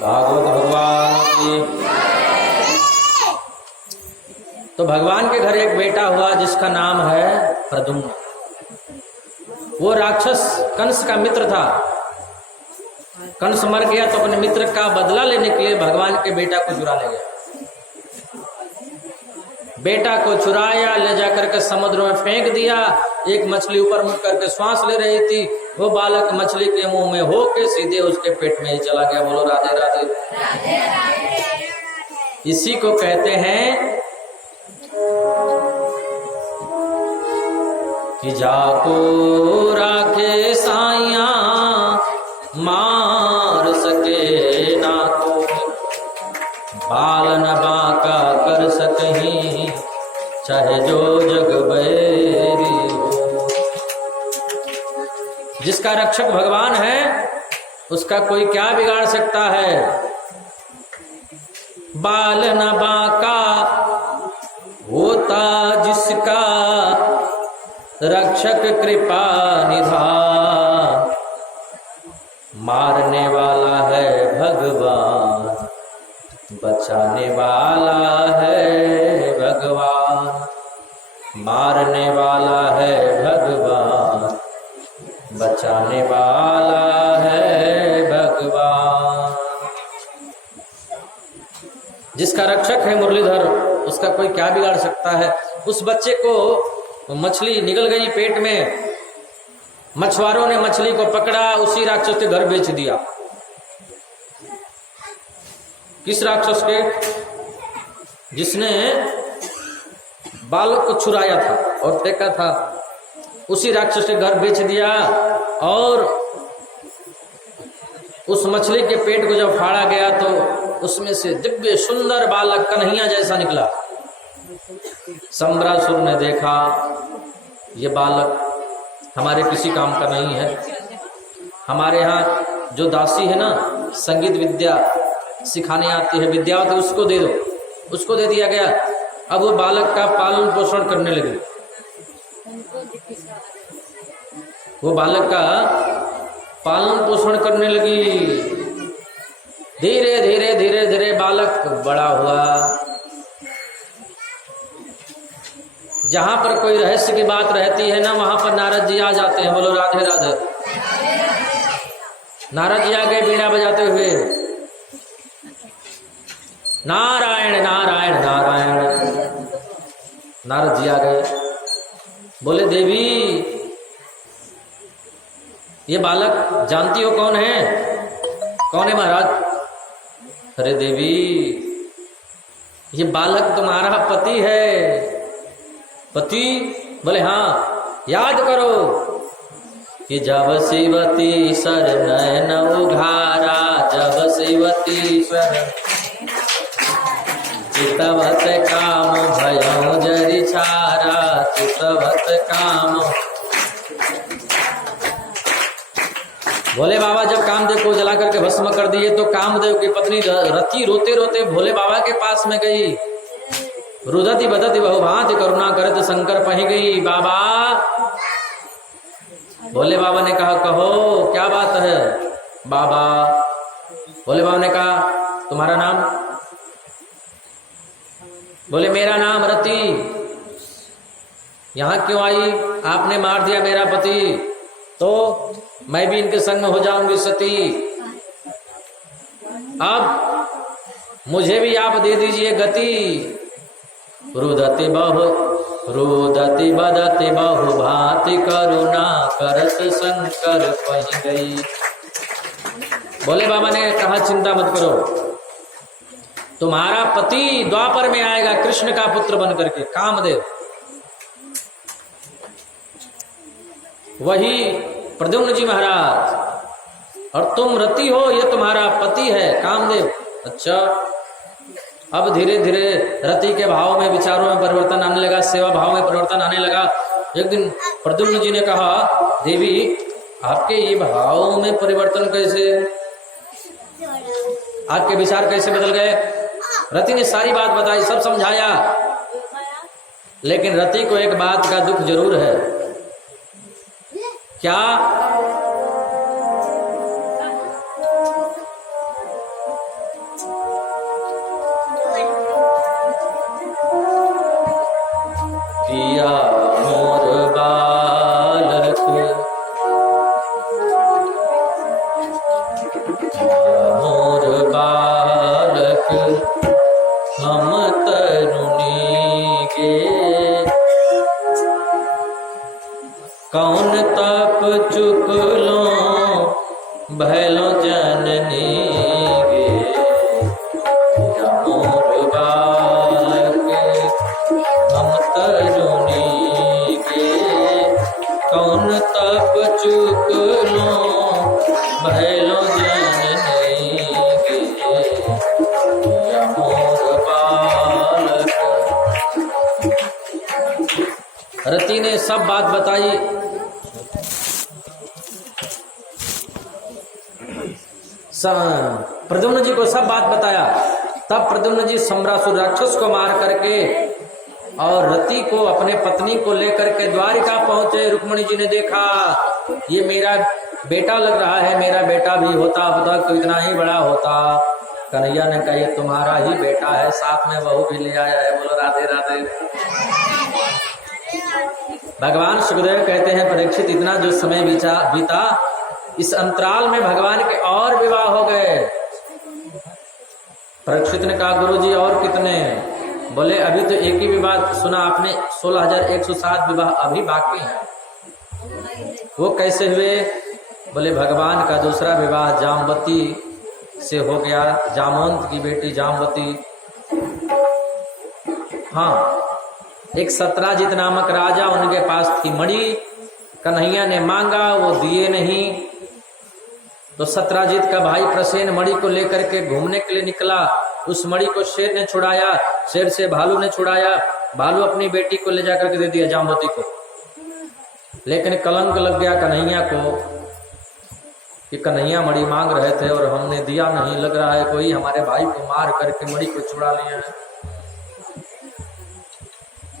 भागवत भगवान की। तो भगवान के घर एक बेटा हुआ जिसका नाम है प्रद्युम्न। वो राक्षस कंस का मित्र था। कंस मर गया तो अपने मित्र का बदला लेने के लिए भगवान के बेटा को चुरा ले गया। बेटा को चुराया, ले जाकर के समुद्र में फेंक दिया। एक मछली ऊपर मुड़ करके श्वास ले रही थी, वो बालक मछली के मुंह में होके सीधे उसके पेट में ही चला गया। बोलो राधे राधे। इसी को कहते हैं कि जाको राखे साइया मार सके ना को, बालन बाका कर सकहीं चाहे जो जग बैरी हो। जिसका रक्षक भगवान है उसका कोई क्या बिगाड़ सकता है। बाल न बाका होता जिसका, रक्षक कृपा निधान। मारने वाला है भगवान, बचाने वाला है भगवान। मारने वाला है भगवान, बचाने वाला है भगवान। जिसका रक्षक है मुरलीधर, उसका कोई क्या बिगाड़ सकता है। उस बच्चे को मछली निगल गई पेट में, मछुआरों ने मछली को पकड़ा, उसी राक्षस के घर बेच दिया। किस राक्षस के? जिसने बालक को चुराया था और फेंका था, उसी राक्षस के घर बेच दिया। और उस मछली के पेट को जब फाड़ा गया तो उसमें से दिव्य सुंदर बालक कन्हैया जैसा निकला। सम्रासुर ने देखा ये बालक हमारे किसी काम का नहीं है। हमारे यहाँ जो दासी है ना, संगीत विद्या सिखाने आती है, विद्यावती, उसको दे दो। उसको दे दिया गया। अब वो बालक का पालन पोषण करने लगी। वो बालक का पालन पोषण करने लगी। धीरे धीरे धीरे धीरे बालक बड़ा हुआ। जहां पर कोई रहस्य की बात रहती है ना, वहां पर नारद जी आ जाते हैं। बोलो राधे राधे। नारद जी आ गए बीड़ा बजाते हुए। नारायण नारायण नारायण। नारद जी आ गए, बोले देवी ये बालक जानती हो कौन है? कौन है महाराज? अरे देवी ये बालक तुम्हारा पति है। पति? बोले हाँ। याद करो कि जब शिवती सर नयन उघारा, जब शिवती सर चितवत काम भयं जरि छारा, चितवत काम। भोले बाबा जब कामदेव को जला करके भस्म कर दिए तो कामदेव की पत्नी रति रोते रोते भोले बाबा के पास में गई। रुदति बदति बहुभांति करुणा करत शंकर पही गई। बाबा, भोले बाबा ने कहा कहो क्या बात है। बाबा, भोले बाबा ने कहा तुम्हारा नाम? बोले मेरा नाम रति। यहाँ क्यों आई? आपने मार दिया मेरा पति, तो मैं भी इनके संग में हो जाऊंगी सती। अब मुझे भी आप दे दीजिए गति। रुदति बदति बहु भांति करुणा करत शंकर पही गई। भोले बाबा ने कहा चिंता मत करो, तुम्हारा पति द्वापर में आएगा कृष्ण का पुत्र बन करके, कामदेव। वही प्रद्युम्न जी महाराज, और तुम रति हो, ये तुम्हारा पति है कामदेव। अच्छा, अब धीरे धीरे रति के भाव में, विचारों में परिवर्तन आने लगा, सेवा भाव में परिवर्तन आने लगा। एक दिन प्रद्युम्न जी ने कहा देवी आपके ये भाव में परिवर्तन कैसे? आपके विचार कैसे बदल गए? रति ने सारी बात बताई, सब समझाया। लेकिन रति को एक बात का दुख जरूर है। क्या? रति ने सब बात बताई। प्रद्युम्न जी को सब बात बताया। तब प्रद्युम्न जी सम्रासुर राक्षस को मार करके और रति को अपने पत्नी को लेकर के द्वारिका पहुंचे। रुक्मिणी जी ने देखा ये मेरा बेटा लग रहा है, मेरा बेटा भी होता तो इतना ही बड़ा होता। कन्हैया ने कहा ये तुम्हारा ही बेटा है, साथ में बहू भी ले आया है। बोलो राधे राधे। भगवान सुखदेव कहते हैं परीक्षित इतना जो समय बीता इस अंतराल में भगवान के और विवाह हो गए। परीक्षित ने कहा गुरुजी और कितने? बोले अभी तो एक ही विवाह सुना आपने, 16,107 विवाह अभी बाकी हैं। वो कैसे हुए? बोले भगवान का दूसरा विवाह जामवती से हो गया, जामवंत की बेटी जामवती। हाँ, एक सत्राजित नामक राजा, उनके पास थी मणि। कन्हैया ने मांगा, वो दिए नहीं। तो सत्राजित का भाई प्रसेन मणि को लेकर के घूमने के लिए निकला। उस मणि को शेर ने छुड़ाया, शेर से भालू ने छुड़ाया। भालू अपनी बेटी को ले जाकर के दे दिया जामवती को। लेकिन कलंक लग गया कन्हैया को कि कन्हैया मणि मांग रहे थे और हमने दिया नहीं। लग रहा है कोई हमारे भाई को मार करके मणि को छुड़ा लिया है।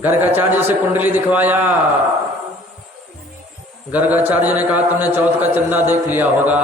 गर्गाचार्य से कुंडली दिखवाया। गर्गाचार्य ने कहा तुमने चौथ का चंदा देख लिया होगा,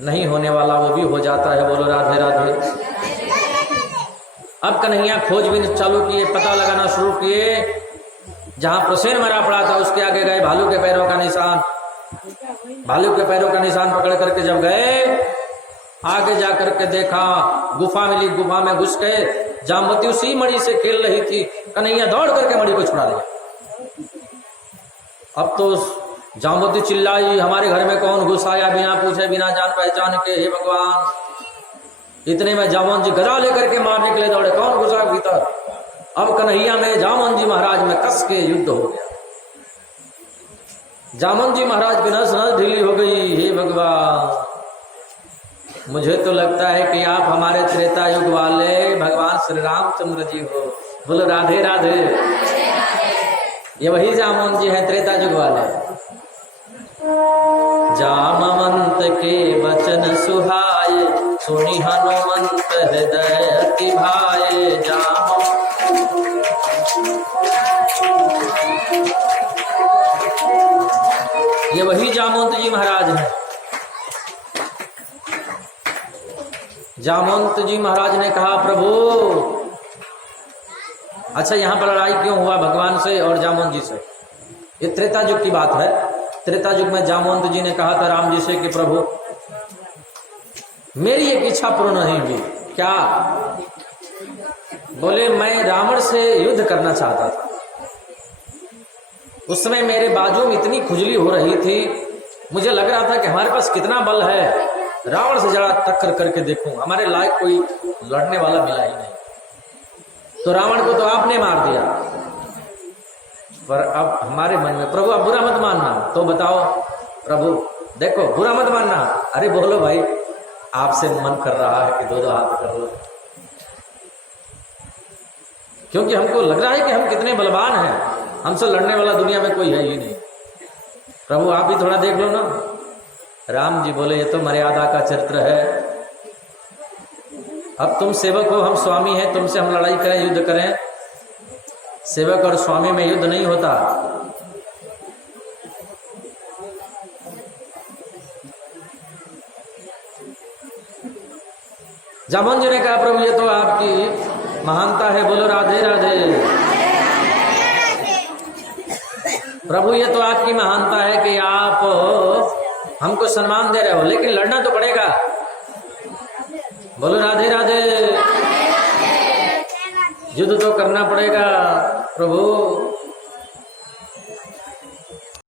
नहीं होने वाला वो भी हो जाता है। बोलो राधे राधे। अब कन्हैया खोजबीन चालू किए, पता लगाना शुरू किए। जहां प्रसेन मरा पड़ा था उसके आगे गए, भालू के पैरों का निशान, भालू के पैरों का निशान पकड़ करके जब गए, आगे जाकर के देखा गुफा मिली। गुफा में घुस गए, जामवती उसी मणि से खेल रही थी। कन्हैया दौड़ करके मणि को छुड़ा दिया। अब तो जामवती चिल्लाई हमारे घर में कौन घुस आया बिना पूछे बिना जान पहचान के? हे भगवान। इतने में जामवंत जी गदा लेकर के मारने के लिए दौड़े, कौन घुसा भीतर? अब कन्हैया में जामवंत जी महाराज में कस के युद्ध हो गया। जामवंत जी महाराज की नस नस ढीली हो गई। हे भगवान, मुझे तो लगता है कि आप हमारे त्रेता युग वाले भगवान श्री रामचंद्र जी हो। बोलो राधे राधे। ये वही जामवंत जी है त्रेता युग वाले। जामवंत के वचन सुहाए, सुनि हनुमंत हृदय अति भाए। ये वही जामवंत जी महाराज है। जामवंत जी महाराज ने कहा प्रभु, अच्छा यहाँ पर लड़ाई क्यों हुआ भगवान से और जामवंत जी से? ये त्रेता युग की बात है। त्रेता युग में जामवंत जी ने कहा था राम जी से कि प्रभु मेरी एक इच्छा पूर्ण नहीं हुई। क्या? बोले मैं रावण से युद्ध करना चाहता था। उस समय मेरे बाजू में इतनी खुजली हो रही थी, मुझे लग रहा था कि हमारे पास कितना बल है, रावण से जरा टक्कर करके देखूं। हमारे लायक कोई लड़ने वाला मिला ही नहीं। तो रावण को तो आपने मार दिया, पर अब हमारे मन में प्रभु आप बुरा मत मानना। तो बताओ प्रभु, देखो बुरा मत मानना। अरे बोलो भाई, आपसे मन कर रहा है कि दो हाथ कर लो, क्योंकि हमको लग रहा है कि हम कितने बलवान हैं, हमसे लड़ने वाला दुनिया में कोई है ही नहीं। प्रभु आप भी थोड़ा देख लो ना। राम जी बोले ये तो मर्यादा का चरित्र है। अब तुम सेवक हो, हम स्वामी हैं, तुमसे हम लड़ाई करें, युद्ध करें? सेवक और स्वामी में युद्ध नहीं होता। जामवंत जी ने कहा प्रभु ये तो आपकी महानता है। बोलो राधे राधे। प्रभु ये तो आपकी महानता है कि आप हमको सम्मान दे रहे हो, लेकिन लड़ना तो पड़ेगा। बोलो राधे राधे। युद्ध तो करना पड़ेगा प्रभु।